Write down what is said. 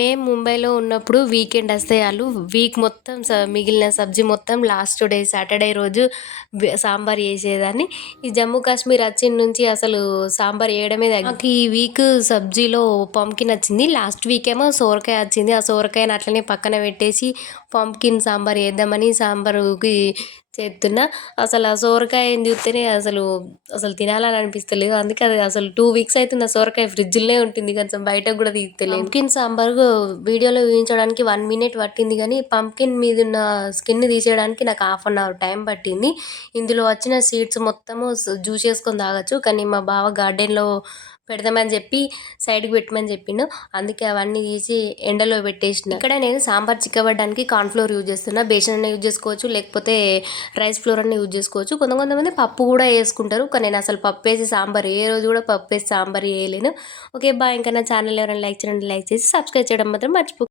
మేము ముంబైలో ఉన్నప్పుడు వీకెండ్ వస్తే వాళ్ళు వీక్ మొత్తం మిగిలిన సబ్జీ మొత్తం లాస్ట్ డే సాటర్డే రోజు సాంబార్ చేసేదాన్ని. ఈ జమ్మూ కాశ్మీర్ వచ్చిన నుంచి అసలు సాంబార్ వేయడమే నాకు ఈ వీక్ సబ్జీలో పంకిన్ వచ్చింది. లాస్ట్ వీక్ ఏమో సోరకాయ వచ్చింది. ఆ సోరకాయని అట్లనే పక్కన పెట్టేసి పంకిన్ సాంబార్ వేద్దామని సాంబార్కి చేస్తున్నా. అసలు ఆ సోరకాయని చూస్తేనే అసలు అసలు తినాలని అనిపిస్తలేదు. అందుకే అది అసలు టూ వీక్స్ అవుతుంది ఆ సోరకాయ ఫ్రిడ్జ్లోనే ఉంటుంది. కొంచెం బయటకు కూడా తీస్తలేదు పంకిన్ సాంబార్ వీడియోలో చూపించడానికి వన్ మినిట్ పట్టింది. కానీ పంకిన్ మీద ఉన్న స్కిన్ తీసేయడానికి నాకు హాఫ్ అన్ అవర్ టైం పట్టింది. ఇందులో వచ్చిన సీడ్స్ మొత్తము జ్యూస్ చేసుకొని తాగొచ్చు. కానీ మా బావ గార్డెన్లో పెడదామని చెప్పి సైడ్కి పెట్టమని చెప్పిండు. అందుకే అవన్నీ తీసి ఎండలో పెట్టేసిన. ఇక్కడ నేను సాంబార్ చిక్కబడడానికి కార్న్ఫ్లోర్ యూజ్ చేస్తున్నా. బేసన్ అన్న యూజ్ చేసుకోవచ్చు లేకపోతే రైస్ ఫ్లోర్ అన్న యూజ్ చేసుకోవచ్చు. కొంత కొంతమంది పప్పు కూడా వేసుకుంటారు. కానీ నేను అసలు పప్పు వేసి సాంబార్ ఏ రోజు కూడా పప్పు వేసి సాంబార్ వేయలేను. ఓకే బాయ్ ఇంకా నా ఛానల్ ఎవరైనా లైక్ చేయండి లైక్ చేసి సబ్స్క్రైబ్ చేయడం మాత్రం మర్చిపో